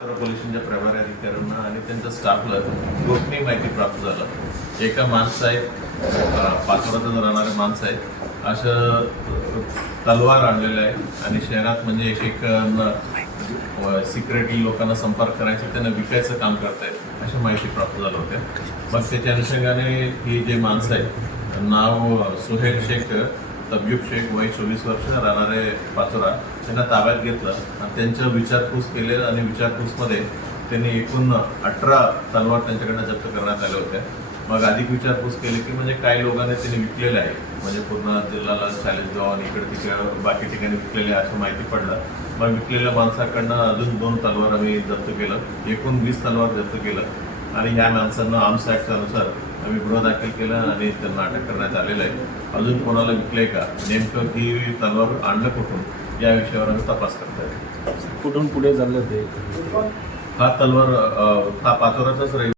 पोलिसांच्या प्रभारी अधिकाऱ्यांना आणि त्यांच्या स्टाफला गोपनीय माहिती प्राप्त झालं. एका माणसं आहेत, पाचोऱ्यातच राहणारे माणसं आहेत, असं तलवार आणलेलं आहे आणि शहरात म्हणजे एक सिक्रेटली लोकांना संपर्क करायचे, त्यांना विकायचं काम करतायत अशी माहिती प्राप्त झालं होत्या. मग त्याच्या अनुषंगाने ही जे माणसं आहेत, नाव सुहेल शेख, तब्युब शेख, वय 24 वर्ष, राहणारे पाचोरा, त्यांना ताब्यात घेतलं आणि त्यांचं विचारपूस केले आणि विचारपूसमध्ये त्यांनी एकूण 18 तलवार त्यांच्याकडनं जप्त करण्यात आल्या होत्या. मग अधिक विचारपूस केली की म्हणजे काही लोकांनी त्यांनी विकलेले आहे, म्हणजे पूर्ण जिल्ह्याला चाळीसगाव आणि इकडे तिकडे बाकी ठिकाणी विकलेले आहे असं माहिती पडलं. मग विकलेल्या माणसाकडनं अजून 2 तलवार आम्ही जप्त केलं, एकूण 20 तलवार जप्त केलं आणि ह्या माणसांना आर्म्स ॲक्टनुसार आम्ही गुन्हा दाखल केला आणि त्यांना अटक करण्यात आलेलं आहे. अजून कोणाला विकलंय का, नेमकं ही तलवार आणलं कुठून, या विषयावर आम्ही तपास करतोय. कुठून पुढे चाललं ते? हा तलवार हा पाचोऱ्याचाच